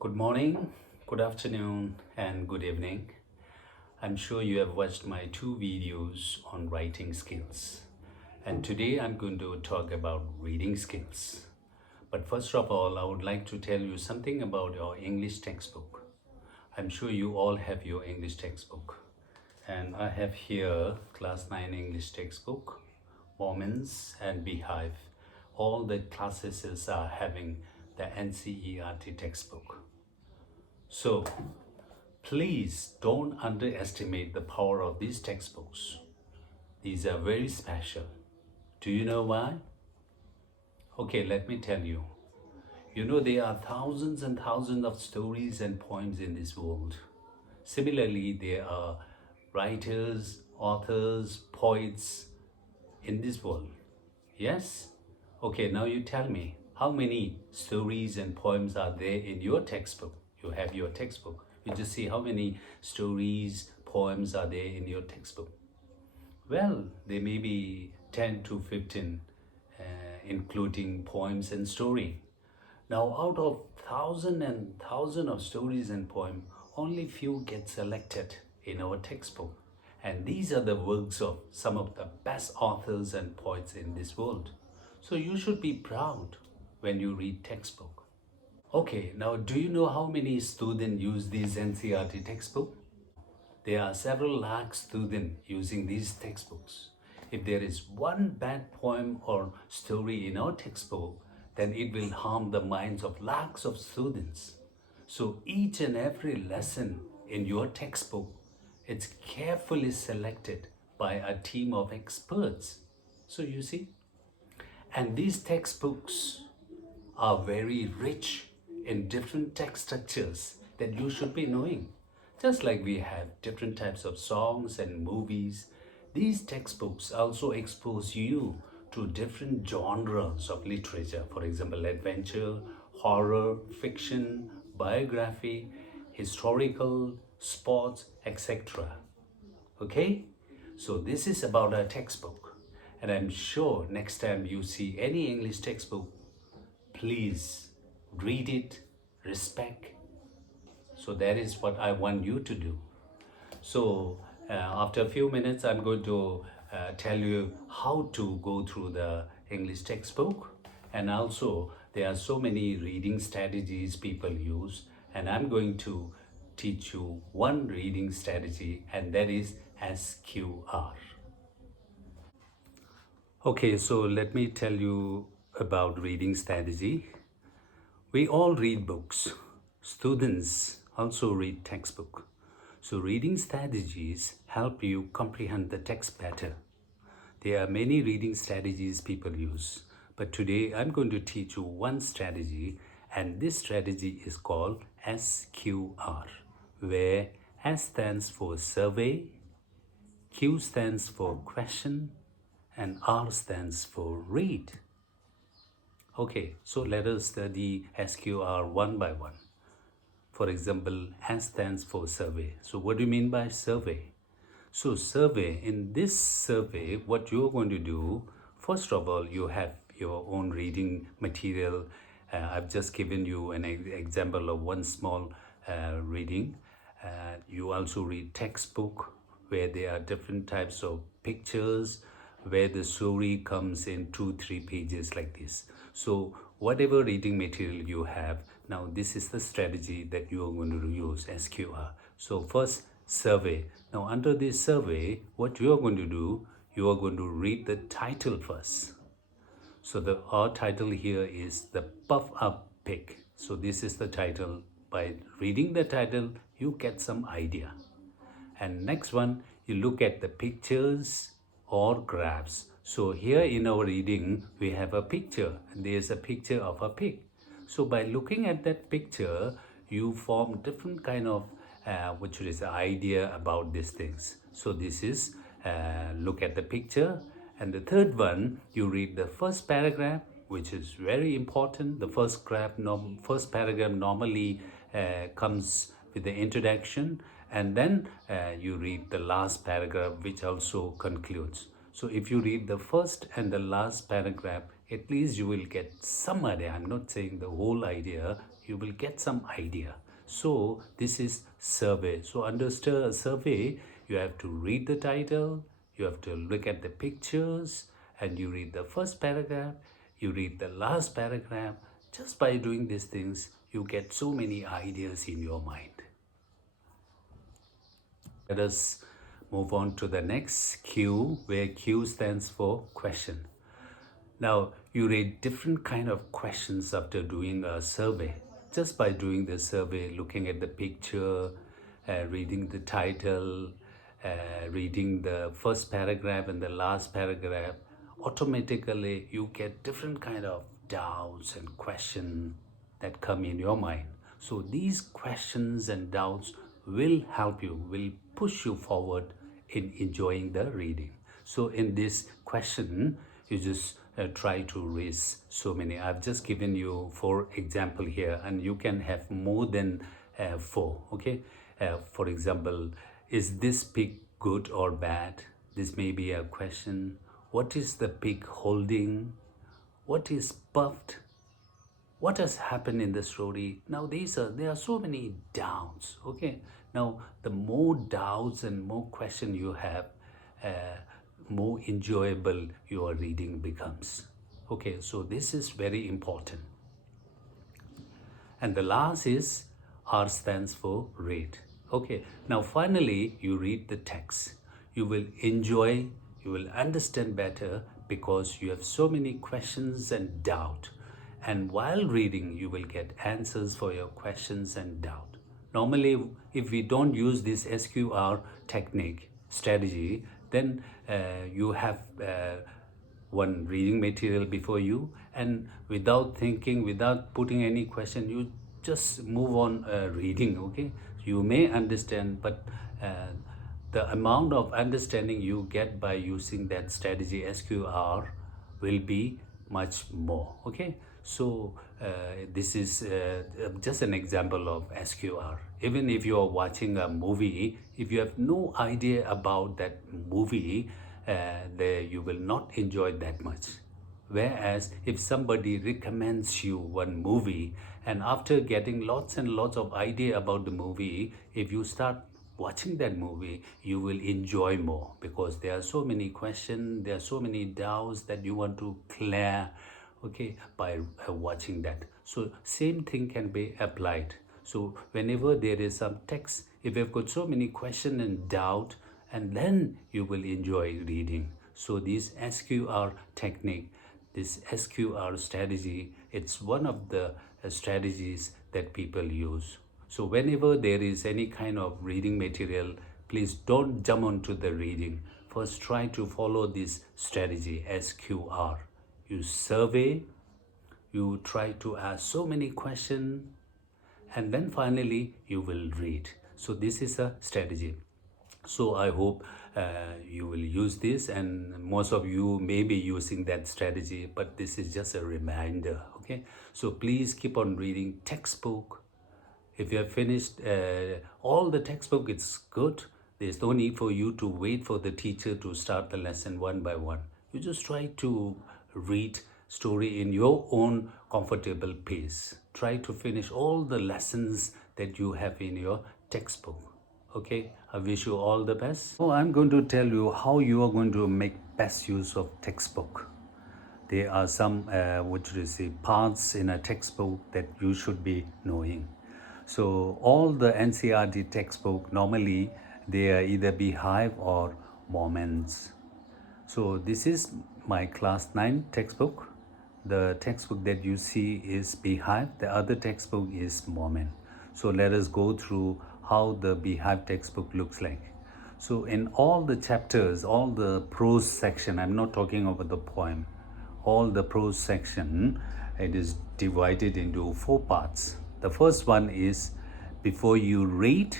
Good morning, good afternoon, and good evening. I'm sure you have watched my two videos on writing skills. And today I'm going to talk about reading skills. But first of all, I would like to tell you something about your English textbook. I'm sure you all have your English textbook. And I have here class 9 English textbook, Moments and Beehive. All the classes are having the NCERT textbook. So, please don't underestimate the power of these textbooks. These are very special. Do you know why? Okay, let me tell you. You know, there are thousands and thousands of stories and poems in this world. Similarly, there are writers, authors, poets in this world. Yes? Okay, now you tell me, how many stories and poems are there in your textbook? You have your textbook. You just see how many stories, poems are there in your textbook. Well, there may be 10 to 15, including poems and story. Now, out of thousand and thousand of stories and poems, only few get selected in our textbook. And these are the works of some of the best authors and poets in this world. So you should be proud when you read textbook. Okay, now do you know how many students use these NCERT textbook? There are several lakh students using these textbooks. If there is one bad poem or story in our textbook, then it will harm the minds of lakhs of students. So each and every lesson in your textbook, it's carefully selected by a team of experts. So you see, and these textbooks are very rich in different text structures that you should be knowing. Just like we have different types of songs and movies, these textbooks also expose you to different genres of literature. For example, adventure, horror, fiction, biography, historical, sports, etc. Okay? So this is about our textbook. And I'm sure next time you see any English textbook, please read it, respect. So that is what I want you to do. So after a few minutes, I'm going to tell you how to go through the English textbook. And also, there are so many reading strategies people use. And I'm going to teach you one reading strategy, and that is SQR. Okay, so let me tell you about reading strategy. We all read books. Students also read textbook. So reading strategies help you comprehend the text better. There are many reading strategies people use, but today I'm going to teach you one strategy, and this strategy is called SQR, where S stands for survey, Q stands for question, and R stands for read. Okay, so let us study SQR one by one. For example, S stands for survey. So what do you mean by survey? So survey, in this survey, what you're going to do, first of all, you have your own reading material. I've just given you an example of one small reading. You also read textbook where there are different types of pictures, where the story comes in 2-3 pages like this. So whatever reading material you have, now this is the strategy that you are going to use, SQR. So first, survey. Now under this survey, what you are going to do, you are going to read the title first. So our title here is The Puff Up Pig. So this is the title. By reading the title, you get some idea. And next one, you look at the pictures or graphs. So here in our reading, we have a picture. And there's a picture of a pig. So by looking at that picture, you form different kind of which is the idea about these things. So this is look at the picture. And the third one, you read the first paragraph, which is very important. The first paragraph normally comes with the introduction, and then you read the last paragraph, which also concludes. So if you read the first and the last paragraph, at least you will get some idea. I'm not saying the whole idea. you will get some idea. So this is survey. So under survey, you have to read the title, you have to look at the pictures, and you read the first paragraph, you read the last paragraph. Just by doing these things, you get so many ideas in your mind. Let us move on to the next Q, where Q stands for question. Now, you read different kind of questions after doing a survey. Just by doing the survey, looking at the picture, reading the title, reading the first paragraph and the last paragraph, automatically you get different kind of doubts and questions that come in your mind. So these questions and doubts will help you, will push you forward in enjoying the reading. So in this question, you just try to raise so many. I've just given you 4 example here, and you can have more than 4. Okay, for example, is this pig good or bad? This may be a question. What is the pig holding? What is puffed? What has happened in the story? Now there are so many doubts. Okay, now the more doubts and more question you have, more enjoyable your reading becomes. Okay, so this is very important. And the last is R stands for read. Okay, now finally you read the text. You will enjoy, you will understand better because you have so many questions and doubt. And while reading, you will get answers for your questions and doubt. Normally, if we don't use this SQR technique, strategy, then you have one reading material before you, and without thinking, without putting any question, you just move on reading. Okay, you may understand, but the amount of understanding you get by using that strategy SQR will be much more. Okay, so this is just an example of SQR. Even if you are watching a movie, if you have no idea about that movie, you will not enjoy that much. Whereas if somebody recommends you one movie, and after getting lots and lots of idea about the movie, if you start watching that movie, you will enjoy more, because there are so many questions, there are so many doubts that you want to clear, okay, by watching that. So same thing can be applied. So whenever there is some text, if you've got so many questions and doubt, and then you will enjoy reading. So this SQR technique, this SQR strategy, it's one of the strategies that people use. So whenever there is any kind of reading material, please don't jump onto the reading. First, try to follow this strategy, SQR. You survey, you try to ask so many questions, and then finally you will read. So this is a strategy. So I hope you will use this, and most of you may be using that strategy, but this is just a reminder. Okay, so please keep on reading textbook. If you have finished all the textbook, it's good. There's no need for you to wait for the teacher to start the lesson one by one. You just try to read story in your own comfortable pace. Try to finish all the lessons that you have in your textbook. Okay, I wish you all the best. So I'm going to tell you how you are going to make best use of textbook. There are some parts in a textbook that you should be knowing. So all the NCERT textbook, normally they are either Beehive or Moments. So this is my class 9 textbook. The textbook that you see is Beehive. The other textbook is Moment. So let us go through how the Beehive textbook looks like. So in all the chapters, all the prose section, I'm not talking about the poem, all the prose section, it is divided into 4 parts. The first one is before you read.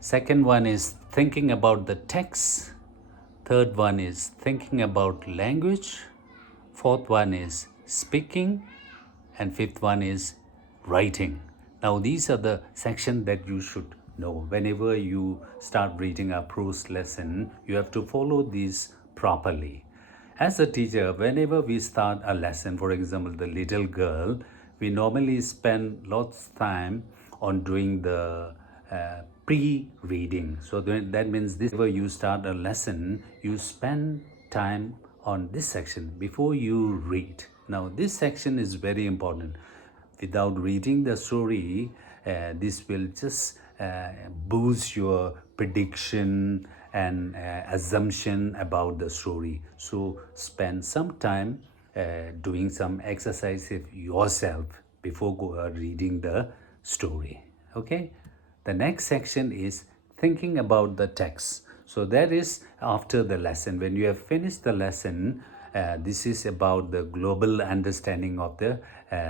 Second one is thinking about the text. Third one is thinking about language. Fourth one is speaking. And fifth one is writing. Now these are the sections that you should know. Whenever you start reading a prose lesson, you have to follow these properly. As a teacher, whenever we start a lesson, for example, the little girl, we normally spend lots of time on doing the pre-reading. So that means this, whenever you start a lesson, you spend time on this section before you read. Now this section is very important. Without reading the story, this will just boost your prediction and assumption about the story. So spend some time doing some exercises yourself before reading the story. Okay. The next section is thinking about the text. So that is after the lesson. When you have finished the lesson, this is about the global understanding of the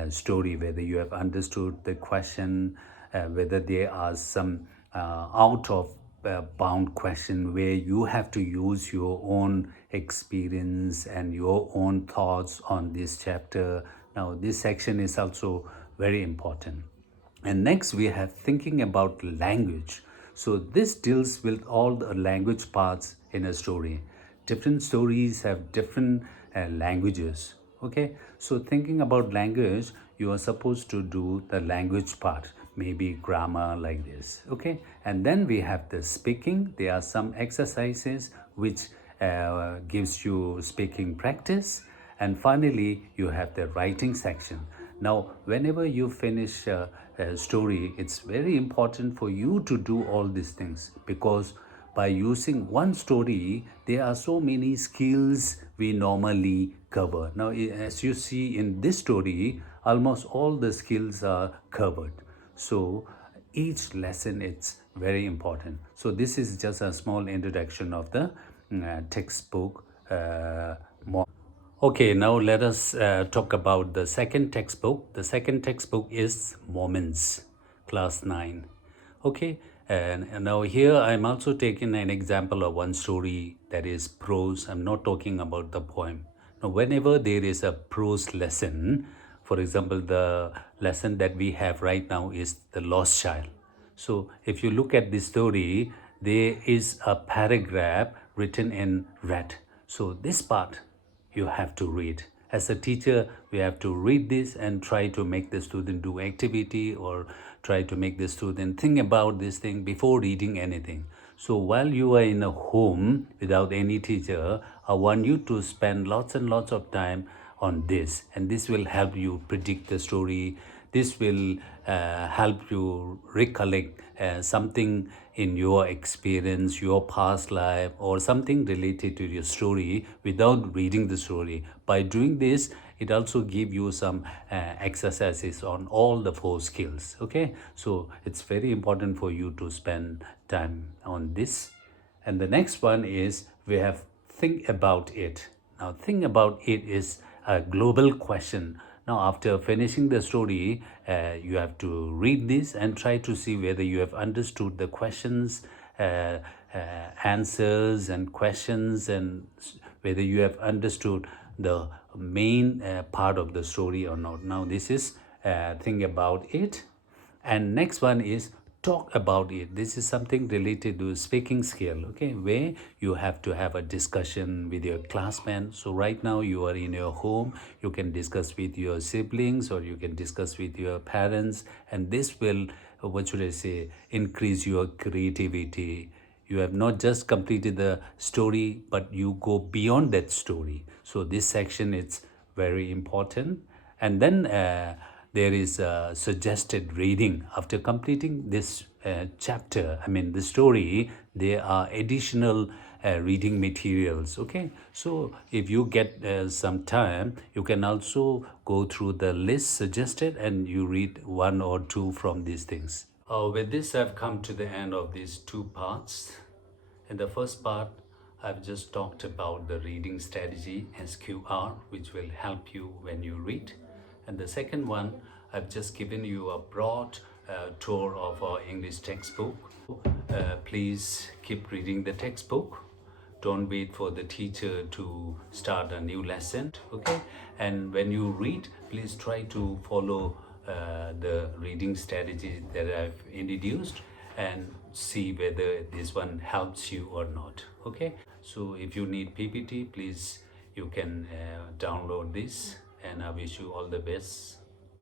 story, whether you have understood the question, whether there are some out of bound question where you have to use your own experience and your own thoughts on this chapter. Now, this section is also very important. And next we have thinking about language. So this deals with all the language parts in a story. Different stories have different languages. Okay, so thinking about language, you are supposed to do the language part, maybe grammar like this. Okay, and then we have the speaking. There are some exercises which gives you speaking practice, and finally you have the writing section. Now, whenever you finish a story, it's very important for you to do all these things, because by using one story, there are so many skills we normally cover. Now, as you see in this story, almost all the skills are covered. So each lesson it's very important. So this is just a small introduction of the textbook. Okay, now let us talk about the second textbook. The second textbook is Moments, class 9. Okay, and now here I'm also taking an example of one story that is prose. I'm not talking about the poem. Now, whenever there is a prose lesson, for example, the lesson that we have right now is The Lost Child. So if you look at this story, there is a paragraph written in red. So this part you have to read. As a teacher, we have to read this and try to make the student do activity, or try to make the student think about this thing before reading anything. So while you are in a home without any teacher, I want you to spend lots and lots of time on this, and this will help you predict the story. This will help you recollect something in your experience, your past life, or something related to your story without reading the story. By doing this, it also give you some exercises on all the 4 skills. Okay, so it's very important for you to spend time on this. And the next one is we have think about it. Now, think about it is a global question. Now, after finishing the story, you have to read this and try to see whether you have understood the questions, answers and questions, and whether you have understood the main part of the story or not. Now, this is think about it. And next one is talk about it. This is something related to speaking skill, okay, where you have to have a discussion with your classmates. So right now you are in your home, you can discuss with your siblings, or you can discuss with your parents, and this will, what should I say, increase your creativity. You have not just completed the story, but you go beyond that story. So this section is very important. And then there is a suggested reading. After completing this chapter, I mean the story, there are additional reading materials. Okay, so if you get some time, you can also go through the list suggested and you read 1 or 2 from these things. With this, I've come to the end of these 2 parts. In the first part, I've just talked about the reading strategy, SQR, which will help you when you read. And the second one, I've just given you a broad tour of our English textbook. Please keep reading the textbook. Don't wait for the teacher to start a new lesson, okay? And when you read, please try to follow the reading strategy that I've introduced, and see whether this one helps you or not, okay? So if you need PPT, please you can download this, and I wish you all the best.